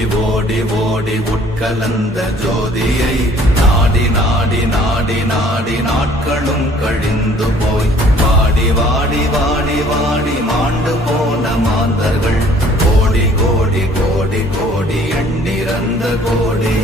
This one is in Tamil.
ஓடி ஓடி ஓடி உட்கலந்த ஜோதியை நாடி நாடி நாடி நாடி நாட்களும் கழிந்து போய் வாடி வாடி வாடி வாடி மாண்டு போன மாந்தர்கள் கோடி கோடி கோடி கோடி எண்ணிறந்த கோடி